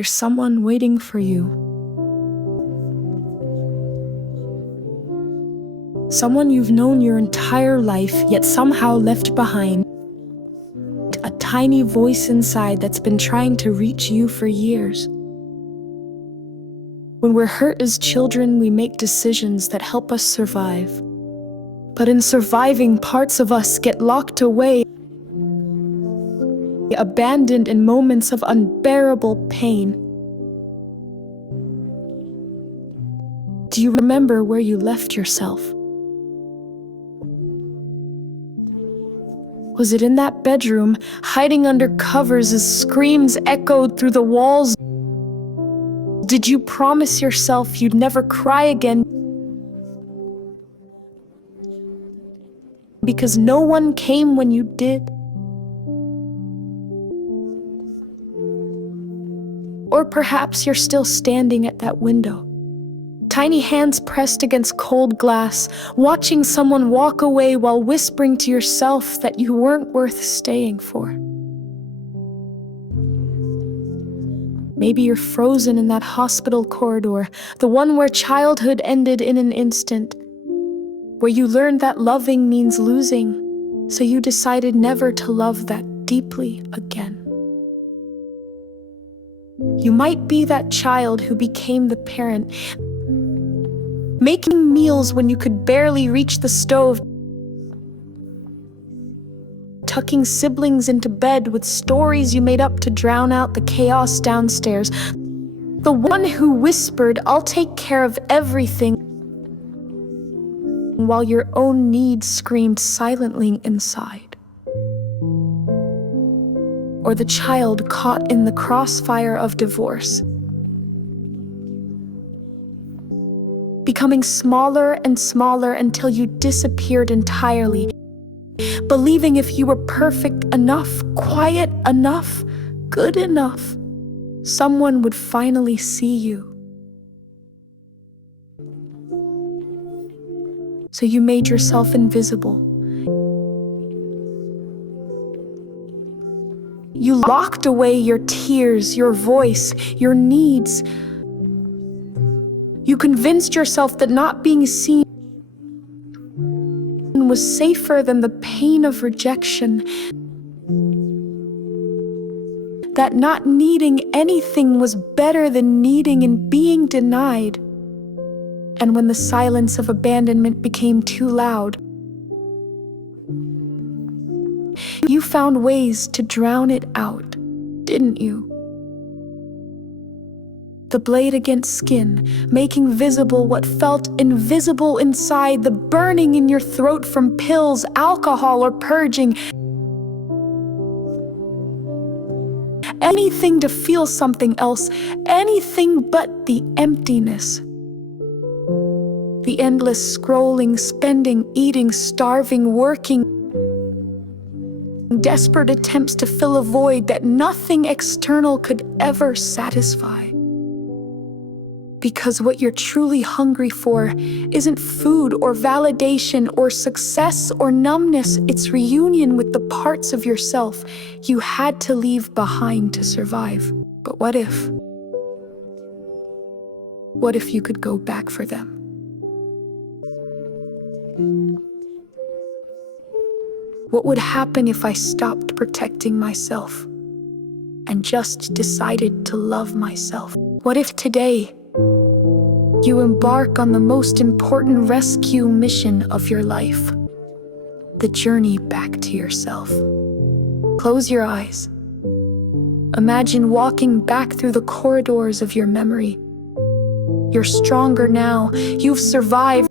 there's someone waiting for you. Someone you've known your entire life, yet somehow left behind. A tiny voice inside that's been trying to reach you for years. When we're hurt as children, we make decisions that help us survive. But in surviving, parts of us get locked away, abandoned in moments of unbearable pain. Do you remember where you left yourself? Was it in that bedroom, hiding under covers as screams echoed through the walls? Did you promise yourself you'd never cry again because no one came when you did? Or perhaps you're still standing at that window, tiny hands pressed against cold glass, watching someone walk away while whispering to yourself that you weren't worth staying for. Maybe you're frozen in that hospital corridor, the one where childhood ended in an instant, where you learned that loving means losing, so you decided never to love that deeply again. You might be that child who became the parent, making meals when you could barely reach the stove, tucking siblings into bed with stories you made up to drown out the chaos downstairs. The one who whispered, "I'll take care of everything," while your own needs screamed silently inside. Or the child caught in the crossfire of divorce, becoming smaller and smaller until you disappeared entirely, believing if you were perfect enough, quiet enough, good enough, someone would finally see you. So you made yourself invisible. You locked away your tears, your voice, your needs. You convinced yourself that not being seen was safer than the pain of rejection, that not needing anything was better than needing and being denied. And when the silence of abandonment became too loud, you found ways to drown it out, didn't you? The blade against skin, making visible what felt invisible inside, the burning in your throat from pills, alcohol, or purging. Anything to feel something else, anything but the emptiness. The endless scrolling, spending, eating, starving, working, desperate attempts to fill a void that nothing external could ever satisfy. Because what you're truly hungry for isn't food or validation or success or numbness, it's reunion with the parts of yourself you had to leave behind to survive. But what if? What if you could go back for them? What would happen if I stopped protecting myself and just decided to love myself? What if today you embark on the most important rescue mission of your life, the journey back to yourself? Close your eyes. Imagine walking back through the corridors of your memory. You're stronger now, you've survived,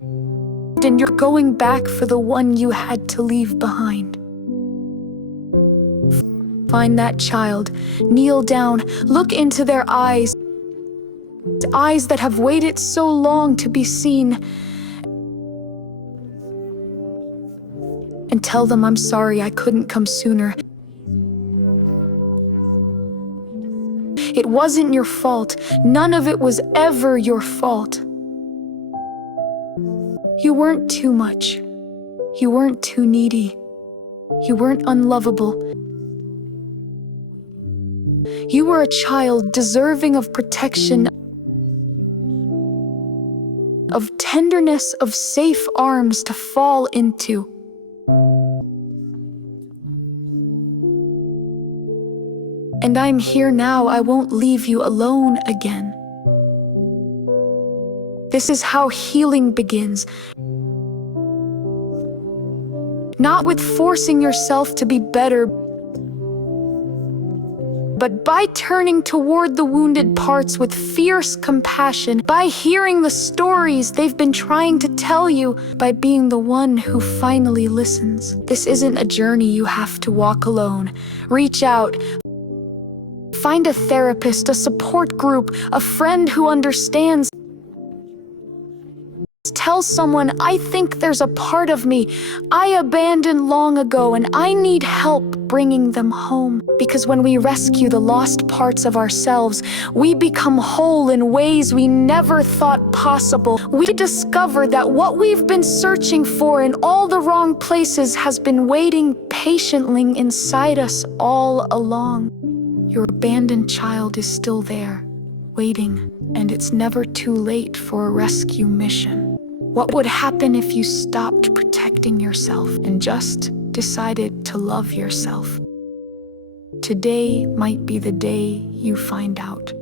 and you're going back for the one you had to leave behind. Find that child, kneel down, look into their eyes that have waited so long to be seen, and tell them, "I'm sorry I couldn't come sooner. It wasn't your fault. None of it was ever your fault. You weren't too much. You weren't too needy. You weren't unlovable. You were a child deserving of protection, of tenderness, of safe arms to fall into. And I'm here now. I won't leave you alone again. This is how healing begins. Not with forcing yourself to be better, but by turning toward the wounded parts with fierce compassion, by hearing the stories they've been trying to tell you, by being the one who finally listens. This isn't a journey you have to walk alone. Reach out. Find a therapist, a support group, a friend who understands. Tell someone, I think there's a part of me I abandoned long ago and I need help bringing them home. Because when we rescue the lost parts of ourselves, we become whole in ways we never thought possible. We discover that what we've been searching for in all the wrong places has been waiting patiently inside us all along. Your abandoned child is still there, waiting, and it's never too late for a rescue mission. What would happen if you stopped protecting yourself and just decided to love yourself? Today might be the day you find out.